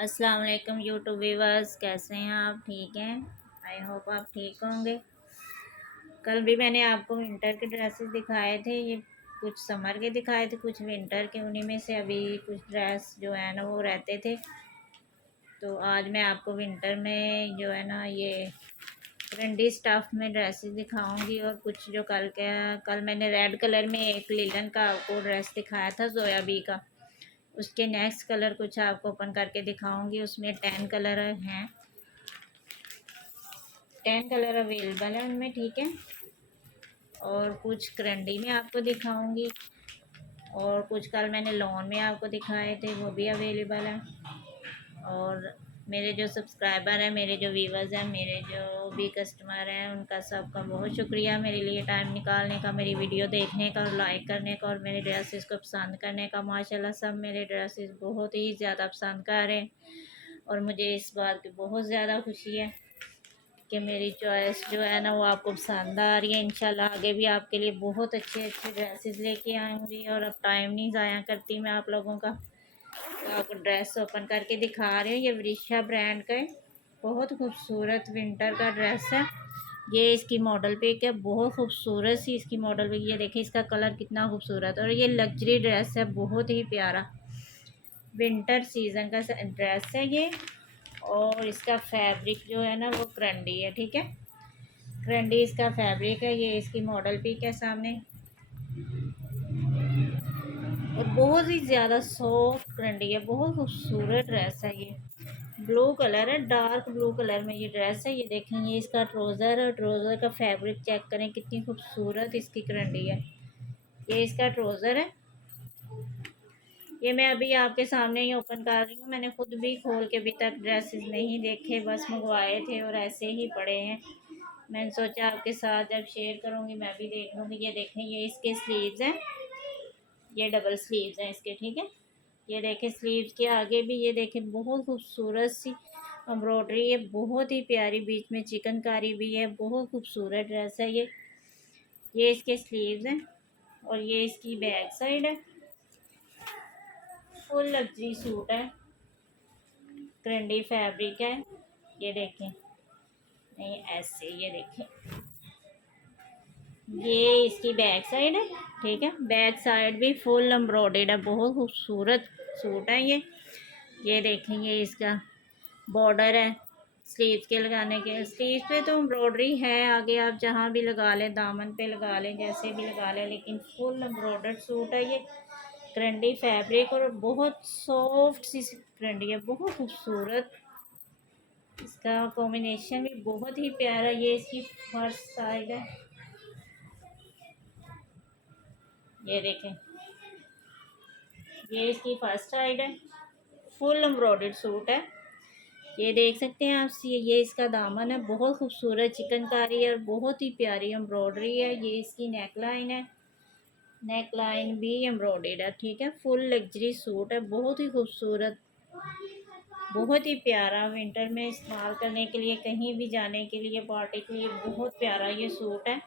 अस्सलाम वालेकुम YouTube viewers, कैसे हैं आप? ठीक हैं? आई होप आप ठीक होंगे। कल भी मैंने आपको विंटर के ड्रेसेस दिखाए थे। ये कुछ समर के दिखाए थे, कुछ विंटर के। उन्हीं में से अभी कुछ ड्रेस जो है ना वो रहते थे। तो आज मैं आपको विंटर में जो है ना ये ट्रेंडी स्टफ में ड्रेसेस दिखाऊंगी। और कुछ जो कल मैंने रेड कलर में एक लिलन का आपको ड्रेस दिखाया था, जोयाबी का। उसके नेक्स्ट कलर कुछ आपको ओपन करके दिखाऊंगी। उसमें 10 कलर हैं, 10 कलर अवेलेबल है उनमें, ठीक है। और कुछ करंडी में आपको दिखाऊंगी, और कुछ कल मैंने लॉन में आपको दिखाए थे, वो भी अवेलेबल है। और मेरे जो सब्सक्राइबर हैं, मेरे जो व्यूवर्स हैं, मेरे जो भी कस्टमर हैं, उनका सबका बहुत शुक्रिया मेरे लिए टाइम निकालने का, मेरी वीडियो देखने का और लाइक करने का, और मेरे ड्रेसेस को पसंद करने का। माशाल्लाह सब मेरे ड्रेसेस बहुत ही ज़्यादा पसंद कर रहे हैं, और मुझे इस बात की बहुत ज़्यादा खुशी है कि मेरी चॉइस जो है ना वो आपको पसंद आ रही है। इंशाल्लाह आगे भी आपके लिए बहुत अच्छे अच्छे ड्रेसेस लेके आऊँगी। और अब टाइम नहीं ज़ाया करती मैं आप लोगों का, तो आपको ड्रेस ओपन करके दिखा रही हूँ। ये वृषा ब्रांड का है, बहुत खूबसूरत विंटर का ड्रेस है। ये इसकी मॉडल पिक है, बहुत खूबसूरत सी इसकी मॉडल पिक। ये देखें इसका कलर कितना खूबसूरत है, और ये लग्जरी ड्रेस है, बहुत ही प्यारा विंटर सीजन का ड्रेस है ये। और इसका फैब्रिक जो है ना वो क्रंडी है, ठीक है। क्रंडी इसका फैब्रिक है। ये इसकी मॉडल पिक है सामने, और बहुत ही ज़्यादा सॉफ्ट क्रंडी है, बहुत खूबसूरत ड्रेस है ये। ब्लू कलर है, डार्क ब्लू कलर में ये ड्रेस है। ये देखें, ये इसका ट्राउज़र है, ट्राउज़र का फैब्रिक चेक करें, कितनी खूबसूरत इसकी क्रंडी है। ये इसका ट्राउज़र है। ये मैं अभी आपके सामने ही ओपन कर रही हूँ। मैंने खुद भी खोल के अभी तक ड्रेसेस नहीं देखे, बस मंगवाए थे और ऐसे ही पड़े हैं। मैंने सोचा आपके साथ जब शेयर करूँगी मैं भी देख लूँगी। ये देखें, ये इसके स्लीव्स हैं, ये डबल स्लीव्स हैं इसके, ठीक है। ये देखें स्लीव्स के आगे भी, ये देखें बहुत खूबसूरत सी एम्ब्रॉयडरी है, बहुत ही प्यारी, बीच में चिकनकारी भी है, बहुत खूबसूरत ड्रेस है ये। ये इसके स्लीव्स हैं, और ये इसकी बैक साइड है। फुल लग्जरी सूट है, क्रंडी फैब्रिक है। ये देखें, नहीं ऐसे, ये देखें, ये इसकी बैक साइड है, ठीक है। बैक साइड भी फुल एम्ब्रॉयडर्ड है, बहुत खूबसूरत सूट है ये। ये देखें, ये इसका बॉर्डर है स्लीव्स के लगाने के। स्लीव्स पे तो एम्ब्रॉयडरी है, आगे आप जहाँ भी लगा लें, दामन पे लगा लें, जैसे भी लगा लें, लेकिन फुल एम्ब्रॉयडर्ड सूट है ये। क्रंडी फैब्रिक, और बहुत सॉफ्ट सी क्रंडी है, बहुत खूबसूरत। इसका कॉम्बिनेशन भी बहुत ही प्यारा। ये इसकी फर्स्ट साइड है, ये देखें, ये इसकी फर्स्ट साइड है। फुल एम्ब्रॉयडर्ड सूट है, ये देख सकते हैं आप। ये इसका दामन है, बहुत खूबसूरत चिकनकारी है, और बहुत ही प्यारी एम्ब्रॉयडरी है। ये इसकी नेक लाइन है, नेक लाइन भी एम्ब्रॉयडर्ड है, ठीक है। फुल लग्जरी सूट है, बहुत ही खूबसूरत, बहुत ही प्यारा। विंटर में इस्तेमाल करने के लिए, कहीं भी जाने के लिए, पार्टी के लिए बहुत प्यारा ये सूट है।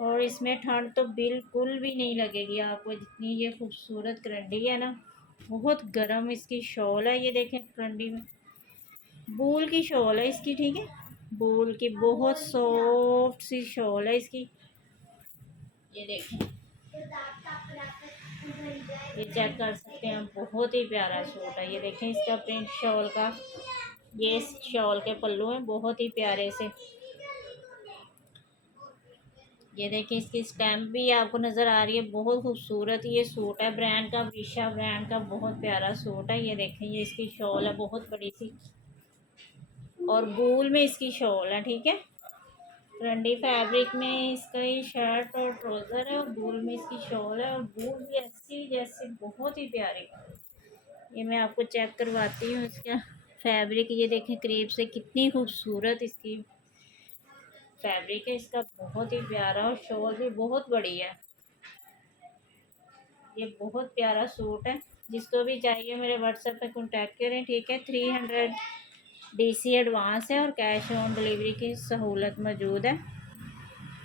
और इसमें ठंड तो बिल्कुल भी नहीं लगेगी आपको, जितनी ये खूबसूरत क्रंडी है ना। बहुत गर्म इसकी शॉल है, ये देखें क्रंडी में बूल की शॉल है इसकी, ठीक है। बूल की बहुत सॉफ्ट सी शॉल है इसकी। ये देखें, ये चेक कर सकते हैं, बहुत ही प्यारा सूट है। ये देखें इसका प्रिंट शॉल का, ये शॉल के पल्लू हैं बहुत ही प्यारे से। ये देखिए इसकी स्टैम्प भी आपको नज़र आ रही है, बहुत खूबसूरत ये सूट है। ब्रांड का, विशा ब्रांड का बहुत प्यारा सूट है। ये देखें, ये इसकी शॉल है बहुत बड़ी सी, और बूल में इसकी शॉल है, ठीक है। ट्रेंडी फैब्रिक में इसका ये शर्ट और ट्राउज़र है, और बूल में इसकी शॉल है, और बूल भी ऐसी जैसे बहुत ही प्यारी। ये मैं आपको चेक करवाती हूँ इसका फैब्रिक। ये देखें करीब से, कितनी खूबसूरत इसकी फैब्रिक है इसका, बहुत ही प्यारा, और शॉल भी बहुत बड़ी है। ये बहुत प्यारा सूट है। जिसको भी चाहिए मेरे व्हाट्सएप पे कांटेक्ट करें, ठीक है। 300 डीसी एडवांस है, और कैश ऑन डिलीवरी की सहूलत मौजूद है।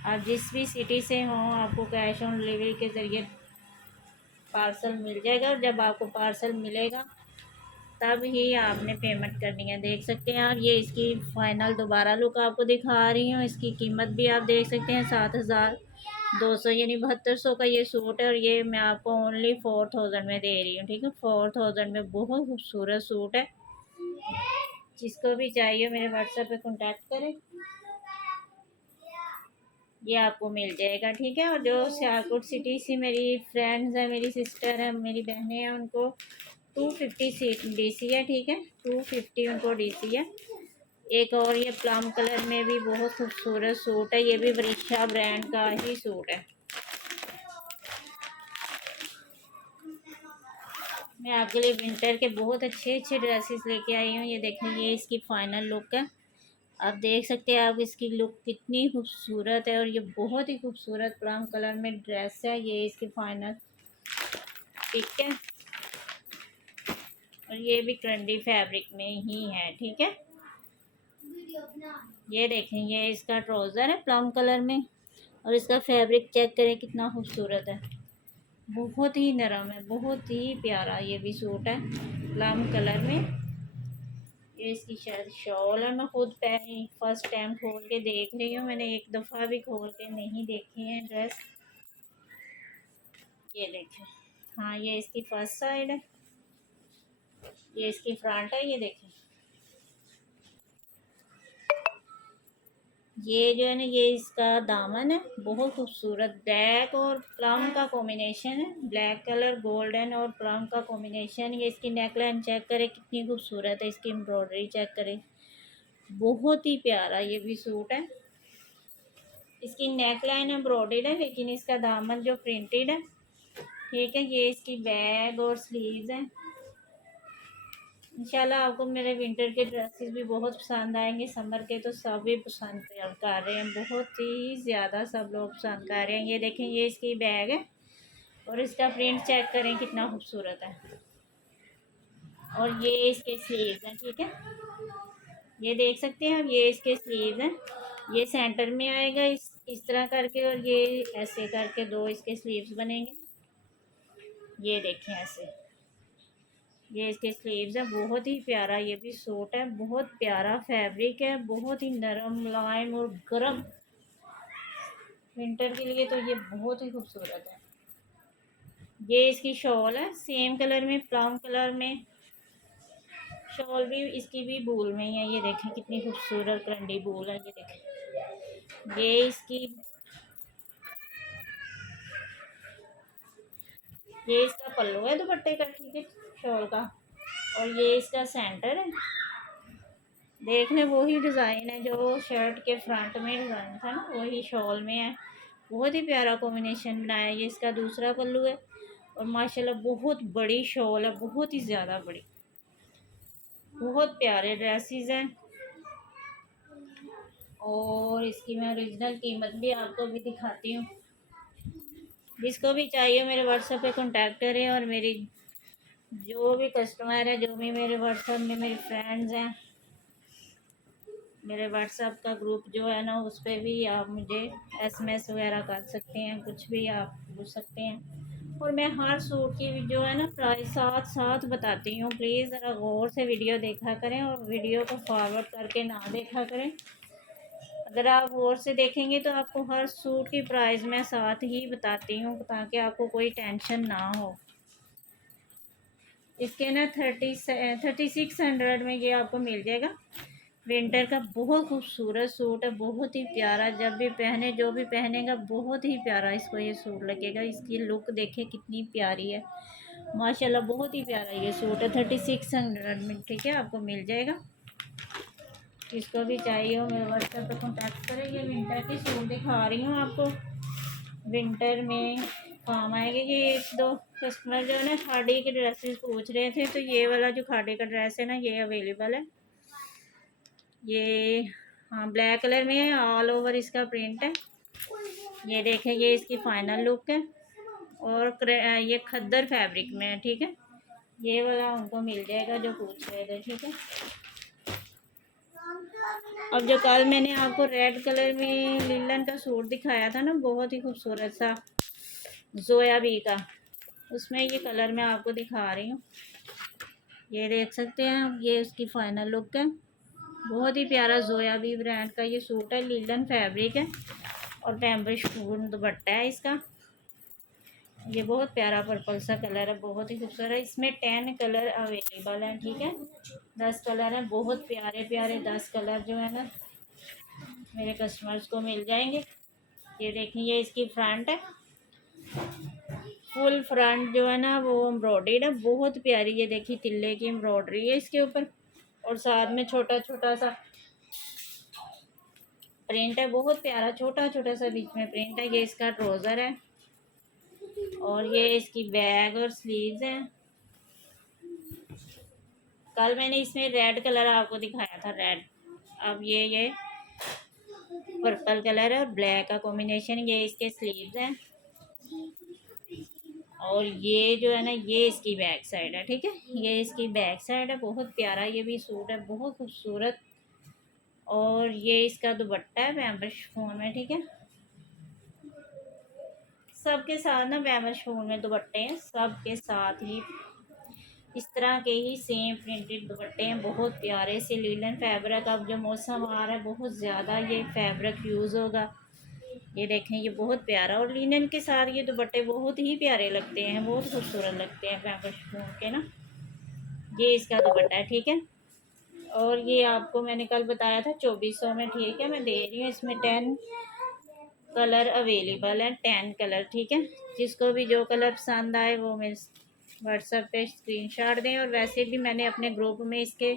आप जिस भी सिटी से हों, आपको कैश ऑन डिलीवरी के ज़रिए पार्सल मिल जाएगा। और जब आपको पार्सल मिलेगा तब ही आपने पेमेंट करनी है। देख सकते हैं आप, ये इसकी फ़ाइनल दोबारा लुक आपको दिखा रही हूँ। इसकी कीमत भी आप देख सकते हैं 7,200 यानी 7200 का ये सूट है, और ये मैं आपको ओनली 4000 में दे रही हूँ। ठीक है, 4000 में बहुत खूबसूरत सूट है। जिसको भी चाहिए मेरे व्हाट्सएप पे कांटेक्ट करें, ये आपको मिल जाएगा। ठीक है, और जो सियालकोट सिटी से मेरी फ्रेंड्स हैं, मेरी सिस्टर है, मेरी बहनें हैं, उनको 250 DC है। ठीक है, 250 उनको DC है। एक और ये प्लम कलर में भी बहुत खूबसूरत सूट है, ये भी वरिशा ब्रांड का ही सूट है। मैं आपके लिए विंटर के बहुत अच्छे अच्छे ड्रेसेस लेके आई हूँ। ये देखें, ये इसकी फ़ाइनल लुक है। आप देख सकते हैं आप इसकी लुक कितनी खूबसूरत है, और ये बहुत ही खूबसूरत प्लम कलर में ड्रेस है। ये इसकी फाइनल पिक है, और ये भी ट्रेंडी फैब्रिक में ही है। ठीक है, ये देखें, ये इसका ट्राउज़र है प्लम कलर में, और इसका फैब्रिक चेक करें कितना खूबसूरत है। बहुत ही नरम है, बहुत ही प्यारा ये भी सूट है प्लम कलर में। ये इसकी शायद शॉल है। मैं खुद फर्स्ट टाइम खोल के देख रही हूँ, मैंने एक दफ़ा भी खोल के नहीं देखी है ड्रेस। ये देखें, हाँ ये इसकी फर्स्ट साइड है, ये इसकी फ्रंट है। ये देखें, ये जो है ना, ये इसका दामन है, बहुत खूबसूरत ब्लैक और प्लम का कॉम्बिनेशन है। ब्लैक कलर गोल्डन और प्लम का कॉम्बिनेशन। ये इसकी नेक लाइन चेक करें कितनी खूबसूरत है, इसकी एम्ब्रॉयडरी चेक करें, बहुत ही प्यारा ये भी सूट है। इसकी नेक लाइन एम्ब्रॉयडर्ड है, लेकिन इसका दामन जो प्रिंटेड है। ठीक है, ये इसकी बैग और स्लीव्स हैं। इंशाल्लाह आपको मेरे विंटर के ड्रेसेस भी बहुत पसंद आएंगे। समर के तो सभी पसंद कर रहे हैं, बहुत ही ज़्यादा सब लोग पसंद कर रहे हैं। ये देखें, ये इसकी बैग है, और इसका प्रिंट चेक करें कितना खूबसूरत है, और ये इसके स्लीव्स हैं। ठीक है, ये देख सकते हैं आप, ये इसके स्लीव्स हैं। ये सेंटर में आएगा इस तरह करके, और ये ऐसे करके दो इसके स्लीव्स बनेंगे। ये देखें ऐसे, ये इसके स्लीव्स है। बहुत ही प्यारा ये भी सूट है, बहुत प्यारा फैब्रिक है, बहुत ही नरम मुलायम और गर्म। विंटर के लिए तो ये बहुत ही खूबसूरत है। ये इसकी शॉल है, सेम कलर में प्लम कलर में। शॉल भी इसकी भी बूल में ही है। ये देखें कितनी खूबसूरत करंडी बूल है। ये देखें, ये इसकी, ये इसका पल्लू है दुपट्टे का। ठीक है, शॉल का, और ये इसका सेंटर है। देख लें, वही डिज़ाइन है जो शर्ट के फ्रंट में डिज़ाइन था ना, वही शॉल में है। बहुत ही प्यारा कॉम्बिनेशन बनाया। ये इसका दूसरा पल्लू है, और माशाल्लाह बहुत बड़ी शॉल है, बहुत ही ज़्यादा बड़ी। बहुत प्यारे ड्रेसेस हैं, और इसकी मैं ओरिजिनल कीमत भी आपको भी दिखाती हूँ। जिसको भी चाहिए मेरे व्हाट्सएप पे कांटेक्ट करें, और मेरी जो भी कस्टमर है, जो भी मेरे व्हाट्सएप में मेरे फ्रेंड्स हैं, मेरे व्हाट्सएप का ग्रुप जो है ना, उस पर भी आप मुझे SMS वगैरह कर सकते हैं, कुछ भी आप पूछ सकते हैं। और मैं हर सूट की जो है ना प्राइस साथ साथ बताती हूँ। प्लीज़ ज़रा गौर से वीडियो देखा करें, और वीडियो को फॉरवर्ड करके ना देखा करें। अगर आप गौर से देखेंगे तो आपको हर सूट की प्राइस मैं साथ ही बताती हूँ, ताकि आपको कोई टेंशन ना हो। इसके ना 3600 में ये आपको मिल जाएगा। विंटर का बहुत खूबसूरत सूट है, बहुत ही प्यारा। जब भी पहने, जो भी पहनेगा, बहुत ही प्यारा इसको ये सूट लगेगा। इसकी लुक देखें कितनी प्यारी है, माशाल्लाह बहुत ही प्यारा ये सूट है। 3600 में ठीक है, आपको मिल जाएगा। जिसको भी चाहिए हो मेरे व्हाट्सएप पर कॉन्टैक्ट करें। ये विंटर की सूट दिखा रही हूँ आपको, विंटर में काम आएगा। ये एक दो कस्टमर जो है ना खाड़ी के ड्रेसेस पूछ रहे थे, तो ये वाला जो खाड़ी का ड्रेस है ना, ये अवेलेबल है। ये हाँ ब्लैक कलर में है, ऑल ओवर इसका प्रिंट है। ये देखें, ये इसकी फाइनल लुक है, और ये खद्दर फैब्रिक में है। ठीक है, ये वाला उनको मिल जाएगा जो पूछ रहे थे। ठीक है, अब जो कल मैंने आपको रेड कलर में लिलन का सूट दिखाया था ना, बहुत ही खूबसूरत सा जोया बी का, उसमें ये कलर मैं आपको दिखा रही हूँ। ये देख सकते हैं आप, ये उसकी फाइनल लुक है। बहुत ही प्यारा जोया भी ब्रांड का ये सूट है, लीलन फैब्रिक है और पैम्बर स्पून दुपट्टा है इसका। ये बहुत प्यारा पर्पल सा कलर है, बहुत ही खूबसूरत है। इसमें 10 कलर अवेलेबल हैं, ठीक है। 10 कलर हैं, बहुत प्यारे प्यारे 10 कलर जो है ना मेरे कस्टमर्स को मिल जाएंगे। ये देखिए, ये इसकी फ्रंट है, फुल फ्रंट जो है ना वो एम्ब्रॉयडर्ड है, बहुत प्यारी। ये देखिए तिल्ले की एम्ब्रॉयडरी है इसके ऊपर और साथ में छोटा छोटा सा प्रिंट है, बहुत प्यारा छोटा छोटा सा बीच में प्रिंट है। ये इसका ट्राउज़र है और ये इसकी बैग और स्लीव्स हैं। कल मैंने इसमें रेड कलर आपको दिखाया था, रेड। अब ये पर्पल कलर है और ब्लैक का कॉम्बिनेशन। ये इसके स्लीव्स हैं और ये जो है ना ये इसकी बैक साइड है, ठीक है। ये इसकी बैक साइड है, बहुत प्यारा ये भी सूट है, बहुत खूबसूरत। और ये इसका दुपट्टा है पैम्पर शिफॉन में, ठीक है। सबके साथ ना पैम्पर शिफॉन में दुपट्टे हैं, सबके साथ ही इस तरह के ही सेम प्रिंटेड दुपट्टे हैं, बहुत प्यारे से लीलन फैब्रिक। अब जो मौसम आ रहा है बहुत ज़्यादा ये फैब्रिक यूज़ होगा। ये देखें, ये बहुत प्यारा और लिनन के साथ ये दुपट्टे बहुत ही प्यारे लगते हैं, बहुत खूबसूरत लगते हैं पैम्पर शिफॉन के ना। ये इसका दुपट्टा है, ठीक है। और ये आपको मैंने कल बताया था 2400 में, ठीक है। मैं दे रही हूँ इसमें 10 कलर अवेलेबल है, 10 कलर, ठीक है। जिसको भी जो कलर पसंद आए वो मेरे व्हाट्सएप पे स्क्रीनशॉट दें। और वैसे भी मैंने अपने ग्रुप में इसके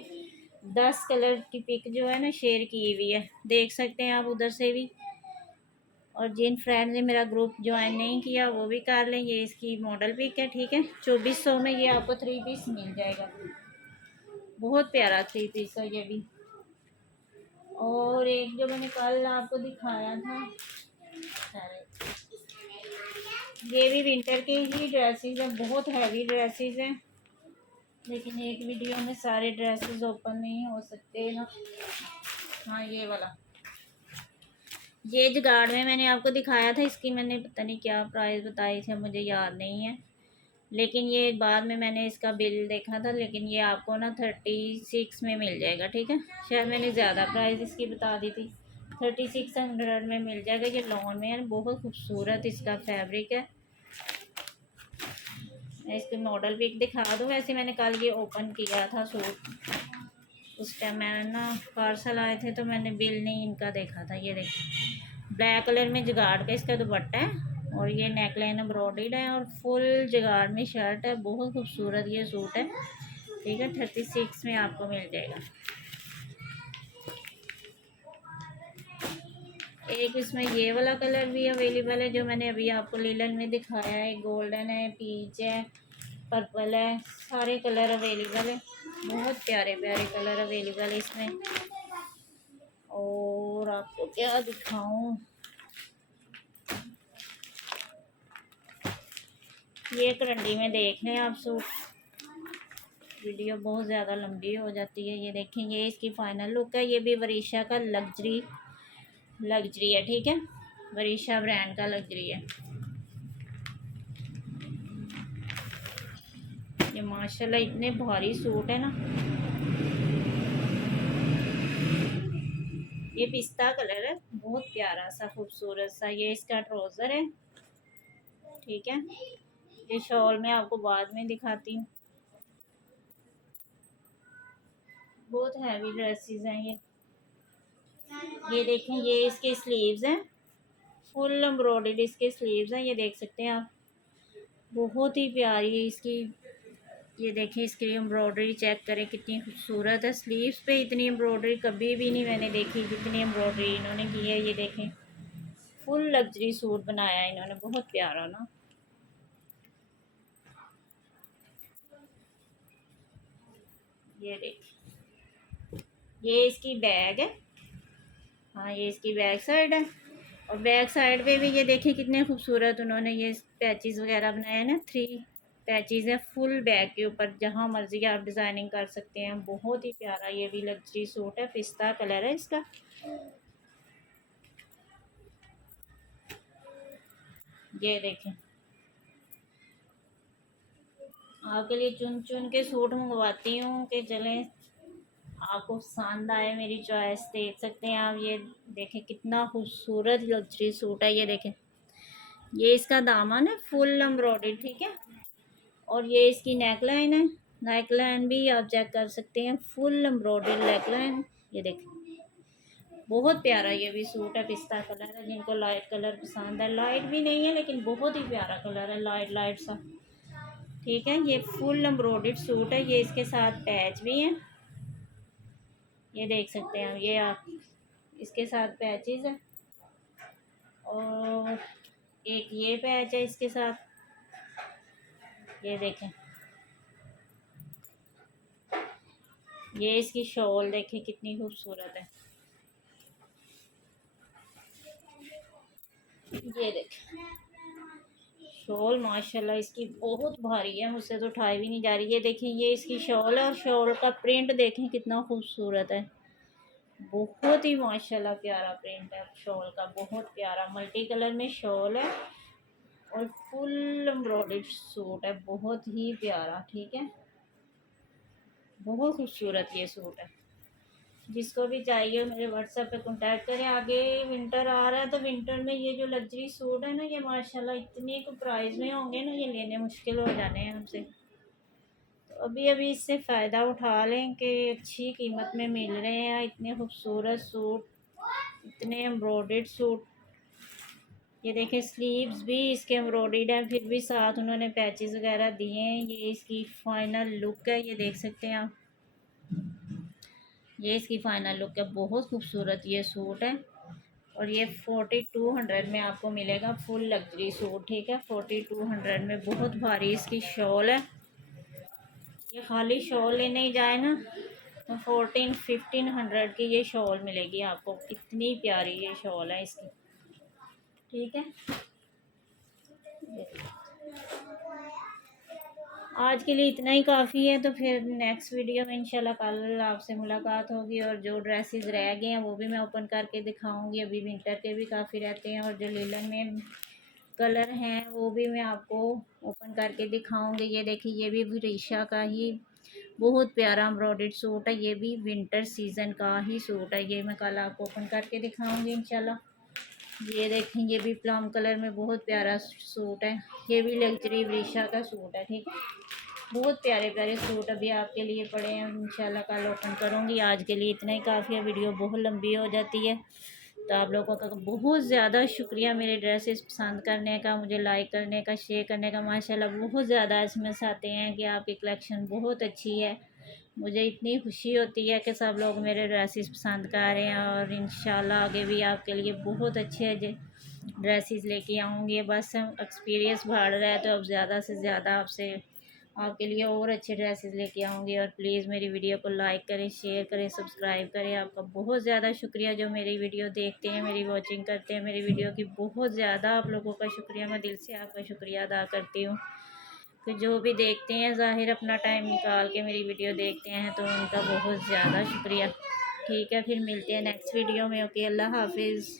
10 कलर की पिक जो है ना शेयर की हुई है, देख सकते हैं आप उधर से भी। और जिन फ्रेंड ने मेरा ग्रुप ज्वाइन नहीं किया वो भी कर लें। ये इसकी मॉडल पिक है, ठीक है। 2400 में ये आपको 3 पीस मिल जाएगा, बहुत प्यारा 3 पीस है ये भी। और एक जो मैंने कल आपको दिखाया था, ये भी विंटर के ही ड्रेसेस हैं, बहुत हैवी ड्रेसेस हैं, लेकिन एक वीडियो में सारे ड्रेसेस ओपन नहीं हो सकते ना। हाँ, ये वाला, ये जुगाड़ में मैंने आपको दिखाया था, इसकी मैंने पता नहीं क्या प्राइस बताई थे, मुझे याद नहीं है। लेकिन ये बाद में मैंने इसका बिल देखा था, लेकिन ये आपको ना 36 में मिल जाएगा, ठीक है। शायद मैंने ज़्यादा प्राइस इसकी बता दी थी, 3600 में मिल जाएगा। ये लॉन में है, बहुत खूबसूरत इसका फैब्रिक है। मैं इसकी मॉडल पिक दिखा दूँ। वैसे मैंने कल ये ओपन किया था सूट, उस टाइम मैंने ना पार्सल आए थे तो मैंने बिल नहीं इनका देखा था। ये देखिए, ब्लैक कलर में जुगाड़ का इसका दुपट्टा है और ये नेकलाइन एम्ब्रॉयडर्ड है और फुल जुगाड़ में शर्ट है, बहुत खूबसूरत ये सूट है, ठीक है। 36 में आपको मिल जाएगा। एक इसमें ये वाला कलर भी अवेलेबल है जो मैंने अभी आपको लीलन में दिखाया है, गोल्डन है, पीच है, पर्पल है, सारे कलर अवेलेबल है, बहुत प्यारे प्यारे कलर अवेलेबल है इसमें। और आपको क्या दिखाऊं, ये करंडी में देख लें आप सूट, वीडियो बहुत ज़्यादा लंबी हो जाती है। ये देखें, ये इसकी फाइनल लुक है। ये भी वरीशा का लग्जरी है, ठीक है। वरीशा ब्रांड का लग्जरी है ये, माशाल्लाह इतने भारी सूट है ना। ये पिस्ता कलर है, बहुत प्यारा सा खूबसूरत सा। ये इसका ट्राउज़र है, ठीक है। ये शॉल में आपको बाद में दिखाती हूँ, बहुत हैवी ड्रेसेस हैं ये। ये देखें, ये इसके स्लीव्स हैं, फुल एम्ब्रॉयडर्ड इसके स्लीव्स हैं, ये देख सकते हैं आप, बहुत ही प्यारी है इसकी। ये देखें, इसकी एम्ब्रॉयडरी चेक करें कितनी खूबसूरत है। स्लीव्स पे इतनी एम्ब्रॉयडरी कभी भी नहीं मैंने देखी, जितनी एम्ब्रॉयडरी इन्होंने की है। ये देखें, फुल लग्जरी सूट बनाया है इन्होंने, बहुत प्यारा ना। ये देखें, ये इसकी बैग है, हाँ ये इसकी बैक साइड है। और बैक साइड पे भी ये देखिए कितने खूबसूरत उन्होंने ये पैचेस वगैरह बनाए हैं ना, 3 पैचेस है फुल बैग के ऊपर, जहाँ मर्जी आप डिज़ाइनिंग कर सकते हैं, बहुत ही प्यारा ये भी लग्जरी सूट है। पिस्ता कलर है इसका। ये देखें, आपके लिए चुन चुन के सूट मंगवाती हूँ कि चलें आपको पसंद आए। मेरी चॉइस देख सकते हैं आप। ये देखें कितना खूबसूरत लग्जरी सूट है। ये देखें, ये इसका दामन है फुल एम्ब्रॉयडरी, ठीक है। और ये इसकी नेक लाइन है। नेक लाइन भी आप चेक कर सकते हैं, फुल एम्ब्रॉयडरी नेक लाइन। ये देखें बहुत प्यारा ये भी सूट है। पिस्ता कलर है, जिनको लाइट कलर पसंद है, लाइट भी नहीं है लेकिन बहुत ही प्यारा कलर है, लाइट लाइट सा, ठीक है। ये फुल एम्ब्रॉयडर्ड सूट है। ये इसके साथ पैच भी हैं, ये देख सकते हैं ये आप, इसके साथ पैचेस है। और एक ये पैच है इसके साथ, ये देखें। ये इसकी शॉल देखें कितनी खूबसूरत है। ये देखें शॉल माशाल्लाह इसकी बहुत भारी है, मुझसे तो उठाई भी नहीं जा रही। ये देखें ये इसकी शॉल है और शॉल का प्रिंट देखें कितना खूबसूरत है। बहुत ही माशाल्लाह प्यारा प्रिंट है शॉल का, बहुत प्यारा मल्टी कलर में शॉल है और फुल एम्ब्रॉयडर्ड सूट है, बहुत ही प्यारा, ठीक है। बहुत खूबसूरत ये सूट है। जिसको भी चाहिए मेरे व्हाट्सएप पे कांटेक्ट करें। आगे विंटर आ रहा है तो विंटर में ये जो लग्जरी सूट है ना, ये माशाल्लाह इतने को प्राइस में होंगे ना, ये लेने मुश्किल हो जाने हैं हमसे। तो अभी अभी इससे फ़ायदा उठा लें कि अच्छी कीमत में मिल रहे हैं इतने खूबसूरत सूट, इतने एम्ब्रॉयडर्ड सूट। ये देखें स्लीव्स भी इसके एम्ब्रॉयडर्ड हैं, फिर भी साथ उन्होंने पैचेस वगैरह दिए हैं। ये इसकी फ़ाइनल लुक है, ये देख सकते हैं आप। ये इसकी फ़ाइनल लुक है, बहुत खूबसूरत ये सूट है। और ये 4200 में आपको मिलेगा फुल लग्जरी सूट, ठीक है। 4200 में बहुत भारी इसकी शॉल है। ये खाली शॉल लेने ही जाए ना तो 1500 की ये शॉल मिलेगी आपको। इतनी प्यारी ये शॉल है इसकी, ठीक है। आज के लिए इतना ही काफ़ी है, तो फिर नेक्स्ट वीडियो में इंशाल्लाह कल आपसे मुलाकात होगी। और जो ड्रेसेस रह गए हैं वो भी मैं ओपन करके दिखाऊंगी। अभी विंटर के भी काफ़ी रहते हैं और जो लीलन में कलर हैं वो भी मैं आपको ओपन करके दिखाऊंगी। ये देखिए ये भी विरिशा का ही बहुत प्यारा एम्ब्रॉयडर्ड सूट है। ये भी विंटर सीज़न का ही सूट है। ये मैं कल आपको ओपन करके दिखाऊंगी इंशाल्लाह। ये देखें ये भी प्लम कलर में बहुत प्यारा सूट है। ये भी लग्जरी विरिशा का सूट है, ठीक है। बहुत प्यारे प्यारे सूट अभी आपके लिए पड़े हैं, इंशाल्लाह कल ओपन करूँगी। आज के लिए इतना ही काफ़ी है, वीडियो बहुत लंबी हो जाती है। तो आप लोगों का बहुत ज़्यादा शुक्रिया मेरे ड्रेसेस पसंद करने का, मुझे लाइक करने का, शेयर करने का। माशाल्लाह बहुत ज़्यादा एसएमएस आते हैं कि आपकी कलेक्शन बहुत अच्छी है। मुझे इतनी खुशी होती है कि सब लोग मेरे ड्रेसेस पसंद कर रहे हैं। और इंशाल्लाह आगे भी आपके लिए बहुत अच्छे ड्रेसेस लेके आऊँगी। बस एक्सपीरियंस बढ़ रहा है तो अब ज़्यादा से ज़्यादा आपके लिए और अच्छे ड्रेसेस लेके आऊँगी। और प्लीज़ मेरी वीडियो को लाइक करें, शेयर करें, सब्सक्राइब करें। आपका बहुत ज़्यादा शुक्रिया जो मेरी वीडियो देखते हैं, मेरी वॉचिंग करते हैं। मेरी वीडियो की बहुत ज़्यादा आप लोगों का शुक्रिया, मैं दिल से आपका शुक्रिया अदा करती हूँ। तो जो भी देखते हैं ज़ाहिर अपना टाइम निकाल के मेरी वीडियो देखते हैं, तो उनका बहुत ज़्यादा शुक्रिया, ठीक है। फिर मिलते हैं नेक्स्ट वीडियो में। ओके, अल्लाह हाफिज़।